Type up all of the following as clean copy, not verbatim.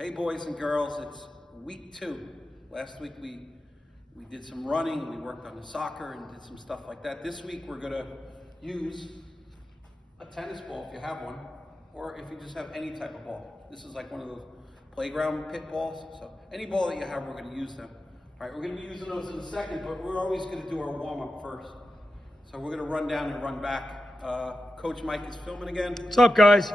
Hey boys and girls, it's week 2. Last week we did some running, we worked on the soccer and did some stuff like that. This week we're gonna use a tennis ball if you have one, or if you just have any type of ball. This is like one of those playground pit balls, so any ball that you have, we're gonna use them. All right, we're gonna be using those in a second, but we're always gonna do our warm-up first. So we're gonna run down and run back. Coach Mike is filming again. What's up, guys?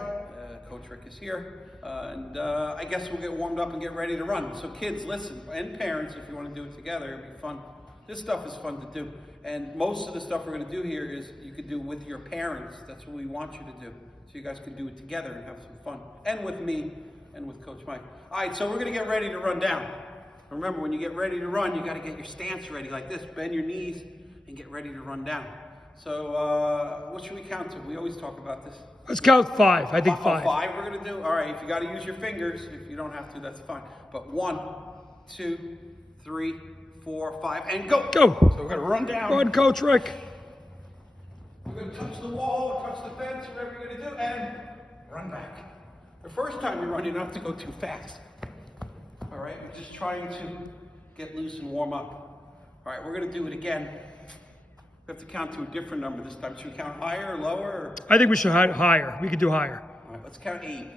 Coach Rick is here. I guess we'll get warmed up and get ready to run. So kids, listen, and parents, if you want to do it together, it'll be fun. This stuff is fun to do. And most of the stuff we're going to do here is you could do with your parents. That's what we want you to do. So you guys can do it together and have some fun. And with me and with Coach Mike. All right, so we're going to get ready to run down. Remember, when you get ready to run, you got to get your stance ready like this. Bend your knees and get ready to run down. So what should we count to? We always talk about this. Let's count 5. I think 5. 5 we're going to do? All right, if you got to use your fingers, if you don't have to, that's fine. But 1, 2, 3, 4, 5, and go. Go. So we're going to run down. Run, Coach Rick. We're going to touch the wall, touch the fence, whatever you're going to do, and run back. The first time you run, you don't have to go too fast. All right, we're just trying to get loose and warm up. All right, we're going to do it again. We have to count to a different number this time. Should we count higher or lower? Or? I think we should higher. We could do higher. All right, let's count 8.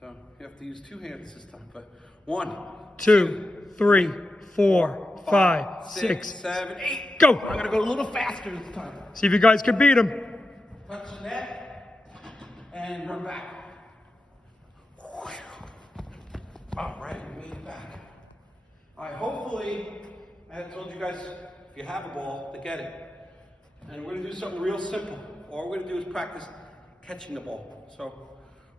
So you have to use 2 hands this time. But 1, 2, 3, 4, 5, 6, 7, 8. Go. I'm gonna go a little faster this time. See if you guys can beat him. Touch the net and run back. All right, we made it back. All right, hopefully, I told you guys, if you have a ball, to get it. And we're gonna do something real simple. All we're gonna do is practice catching the ball. So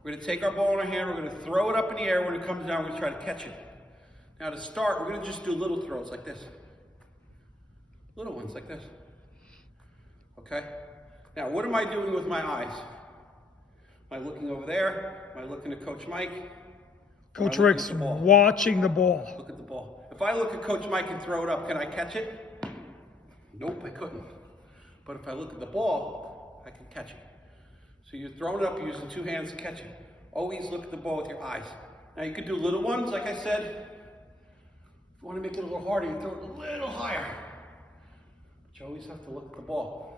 we're gonna take our ball in our hand, we're gonna throw it up in the air. When it comes down, we're gonna try to catch it. Now to start, we're gonna just do little throws like this. Little ones like this. Okay? Now, what am I doing with my eyes? Am I looking over there? Am I looking at Coach Mike? Coach Rick's watching the ball. Look at the ball. If I look at Coach Mike and throw it up, can I catch it? Nope, I couldn't. But if I look at the ball, I can catch it. So you're throwing it up, you're using 2 hands to catch it. Always look at the ball with your eyes. Now you could do little ones, like I said. If you want to make it a little harder, you throw it a little higher. But you always have to look at the ball.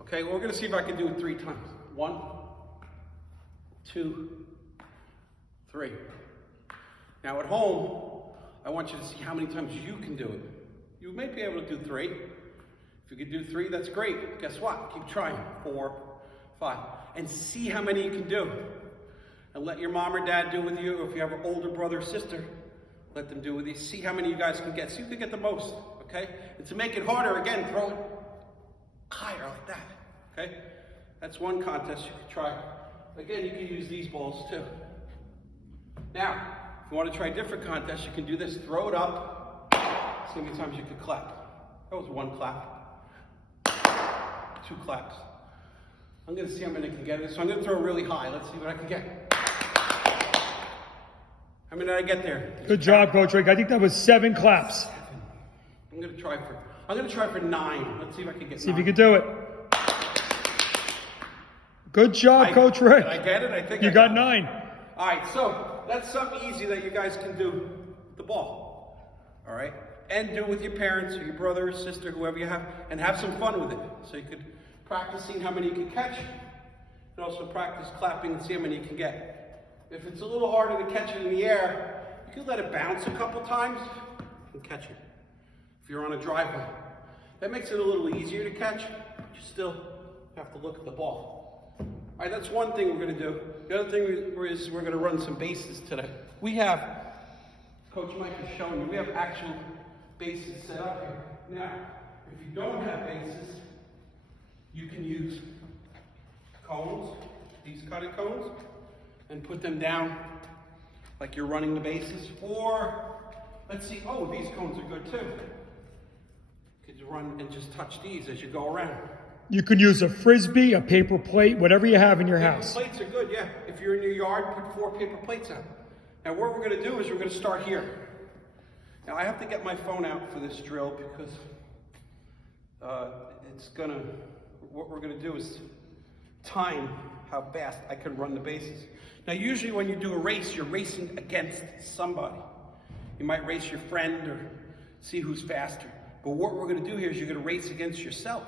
Okay, well, we're going to see if I can do it 3 times. 1, 2, 3. Now at home, I want you to see how many times you can do it. You may be able to do 3. If you can do 3, that's great. Guess what? Keep trying. 4, 5. And see how many you can do. And let your mom or dad do with you. If you have an older brother or sister, let them do with you. See how many you guys can get. See who can get the most. Okay? And to make it harder, again, throw it higher like that. Okay? That's one contest you can try. Again, you can use these balls too. Now, if you want to try different contests, you can do this. Throw it up. See how many times you can clap. That was 1 clap. 2 claps. I'm going to see how many I can get. So I'm going to throw really high. Let's see what I can get. How many did I get there? Good job, Coach Rick. I think that was 7 claps. 7. I'm going to try for 9. Let's see if I can get 9. See if you can do it. Good job, Coach Rick. Did I get it? I think you got 9. All right, so that's something easy that you guys can do with the ball. All right? And do it with your parents or your brother or sister, whoever you have, and have some fun with it. So you could practice seeing how many you can catch. And also practice clapping and see how many you can get. If it's a little harder to catch it in the air, you can let it bounce a couple times and catch it. If you're on a driveway. That makes it a little easier to catch, but you still have to look at the ball. All right, that's one thing we're going to do. The other thing is we're going to run some bases today. We have, Coach Mike is showing you, we have actual bases set up here. Now, if you don't have bases, you can use cones, these cutting cones, and put them down like you're running the bases. Or, let's see, oh, these cones are good too. You could run and just touch these as you go around. You could use a Frisbee, a paper plate, whatever you have in your house. Plates are good, yeah. If you're in your yard, put 4 paper plates out. Now what we're going to do is we're going to start here. Now I have to get my phone out for this drill because what we're going to do is time how fast I can run the bases. Now, usually when you do a race, you're racing against somebody. You might race your friend or see who's faster. But what we're going to do here is you're going to race against yourself.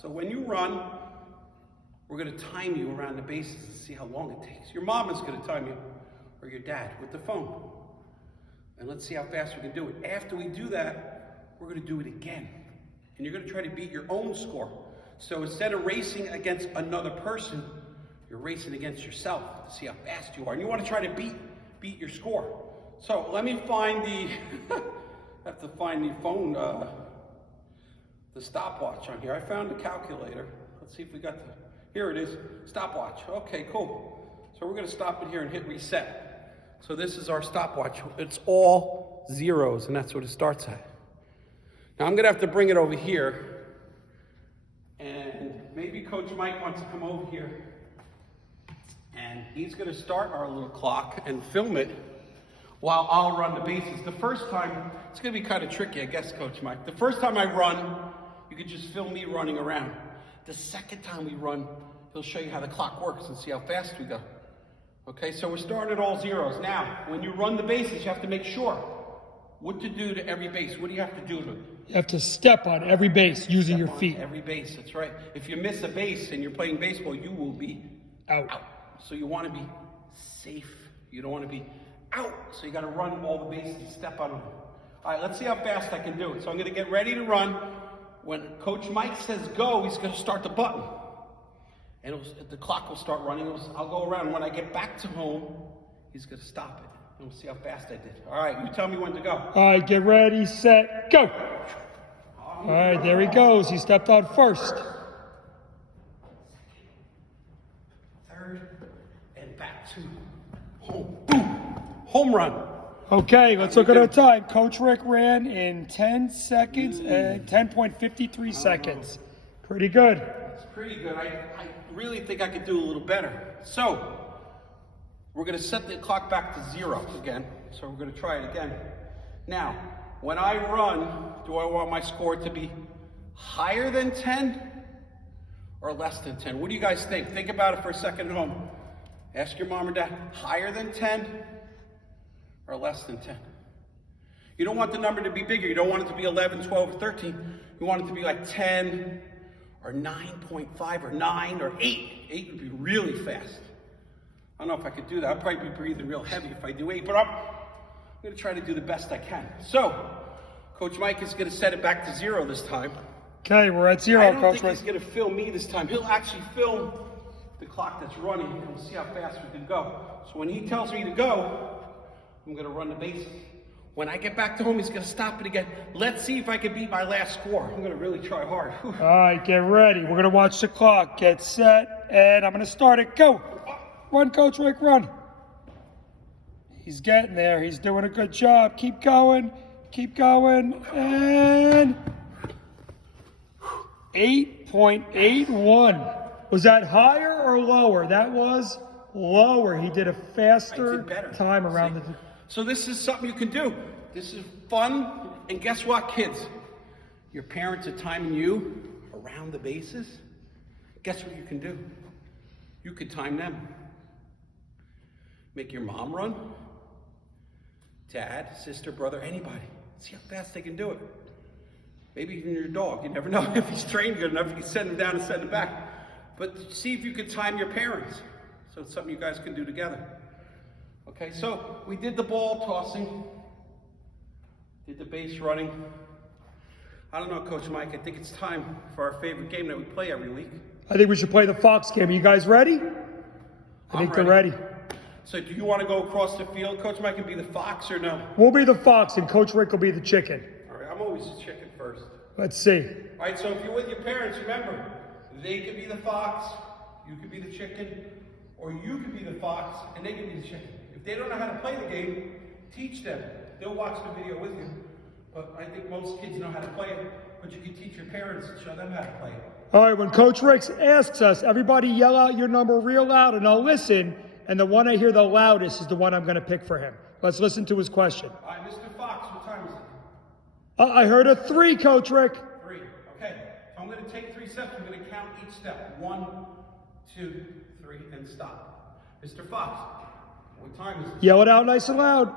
So when you run, we're going to time you around the bases and see how long it takes. Your mom is going to time you, or your dad, with the phone. And let's see how fast we can do it. After we do that, we're going to do it again. And you're going to try to beat your own score. So instead of racing against another person, you're racing against yourself to see how fast you are. And you want to try to beat your score. So let me find the, I have to find the phone, the stopwatch on here. I found the calculator. Let's see if we got the, here it is, stopwatch. Okay, cool. So we're going to stop it here and hit reset. So this is our stopwatch. It's all zeros, and that's what it starts at. Now I'm going to have to bring it over here, and maybe Coach Mike wants to come over here, and he's going to start our little clock and film it while I'll run the bases. The first time, it's going to be kind of tricky, I guess, Coach Mike. The first time I run, you could just film me running around. The second time we run, he'll show you how the clock works and see how fast we go. Okay, so we're starting at all zeros. Now, when you run the bases, you have to make sure what to do to every base. What do you have to do to it? You have to step on every base using your On feet. every base, that's right. If you miss a base and you're playing baseball, you will be Out. So you want to be safe. You don't want to be out. So you got to run all the bases and step on them. All right, let's see how fast I can do it. So I'm going to get ready to run. When Coach Mike says go, he's going to start the button. And the clock will start running. I'll go around. When I get back to home, he's going to stop it. And we'll see how fast I did. All right, you tell me when to go. All right, get ready, set, go. All right, there he goes. He stepped on first. Third, and back to home. Boom! Home run. Okay, let's look at our time. Coach Rick ran in 10 seconds and 10.53 seconds. Pretty good. It's pretty good. I really think I could do a little better. So, we're going to set the clock back to 0 again. So we're going to try it again. Now, when I run, do I want my score to be higher than 10 or less than 10? What do you guys think? Think about it for a second at home. Ask your mom or dad, higher than 10 or less than 10? You don't want the number to be bigger. You don't want it to be 11, 12, or 13. You want it to be like 10 or 9.5 or 9 or 8. 8 would be really fast. I don't know if I could do that. I'd probably be breathing real heavy if I do 8, but I'm going to try to do the best I can. So, Coach Mike is going to set it back to 0 this time. Okay, we're at 0, I don't Coach think Rick. he's going to film me this time. He'll actually film the clock that's running, and we'll see how fast we can go. So when he tells me to go, I'm going to run the bases. When I get back to home, he's going to stop it again. Let's see if I can beat my last score. I'm going to really try hard. Whew. All right, get ready. We're going to watch the clock. Get set, and I'm going to start it. Go. Run, Coach Rick, run. He's getting there. He's doing a good job. Keep going. Keep going. And 8.81. Was that higher or lower? That was lower. He did a faster I did better. time around See? the... So this is something you can do. This is fun. And guess what, kids? Your parents are timing you around the bases. Guess what you can do? You could time them. Make your mom run. Dad, sister, brother, anybody. See how fast they can do it. Maybe even your dog. You never know if he's trained good enough. You can send him down and send him back. But see if you could time your parents. So it's something you guys can do together. Okay, so we did the ball tossing. Did the base running. I don't know, Coach Mike. I think it's time for our favorite game that we play every week. I think we should play the Fox game. Are you guys ready? I think they're ready. So do you want to go across the field? Coach Mike can be the fox or no? We'll be the fox and Coach Rick will be the chicken. All right, I'm always the chicken first. Let's see. All right, so if you're with your parents, remember, they could be the fox, you could be the chicken, or you could be the fox and they could be the chicken. If they don't know how to play the game, teach them. They'll watch the video with you. But I think most kids know how to play it, but you can teach your parents and show them how to play it. All right, when Coach Rick asks us, everybody yell out your number real loud and I'll listen. And the one I hear the loudest is the one I'm going to pick for him. Let's listen to his question. All right, Mr. Fox, what time is it? I heard a 3, Coach Rick. 3. Okay. So I'm going to take 3 steps. I'm going to count each step. 1, 2, 3, and stop. Mr. Fox, what time is it? Yell it out nice and loud.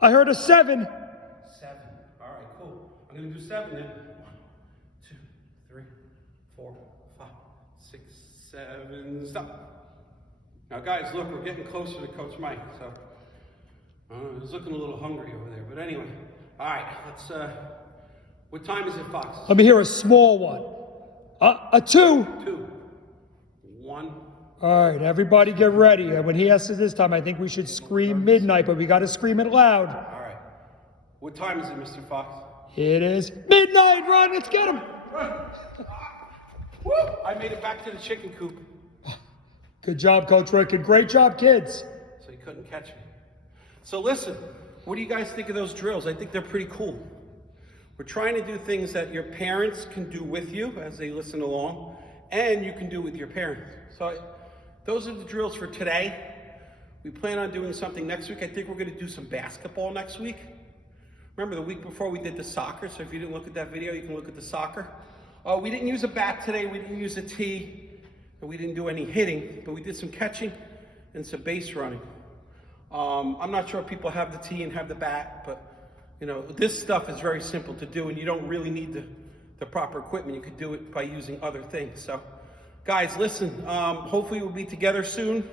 I heard a 7. 7. All right, cool. I'm going to do 7 then. 1, 2, 3, 4, 5, 6, 7, stop. Now, guys, look, we're getting closer to Coach Mike, so he's looking a little hungry over there. But anyway, all right, let's, what time is it, Fox? Let me hear a small one. A 2. 2, 1. All right, everybody get ready. And when he asks us this time, I think we should scream midnight, but we got to scream it loud. All right. What time is it, Mr. Fox? It is midnight. Run, let's get him. Woo! I made it back to the chicken coop, Good job, Coach Rick. Great job, kids. so he couldn't catch me. So listen, what do you guys think of those drills? I think they're pretty cool. We're trying to do things that your parents can do with you as they listen along, and you can do with your parents. So those are the drills for today. We plan on doing something next week. I think we're going to do some basketball next week. Remember the week before we did the soccer, so if you didn't look at that video, you can look at the soccer. We didn't use a bat today, we didn't use a tee, and we didn't do any hitting, but we did some catching and some base running. I'm not sure if people have the tee and have the bat, but you know, this stuff is very simple to do, and you don't really need the proper equipment. You could do it by using other things. So, guys, listen, hopefully we'll be together soon.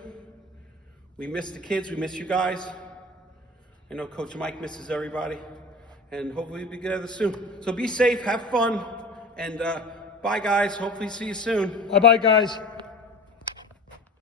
We miss the kids, we miss you guys. I know Coach Mike misses everybody, and hopefully we'll be together soon. So be safe, have fun, and bye, guys. Hopefully see you soon. Bye-bye, guys.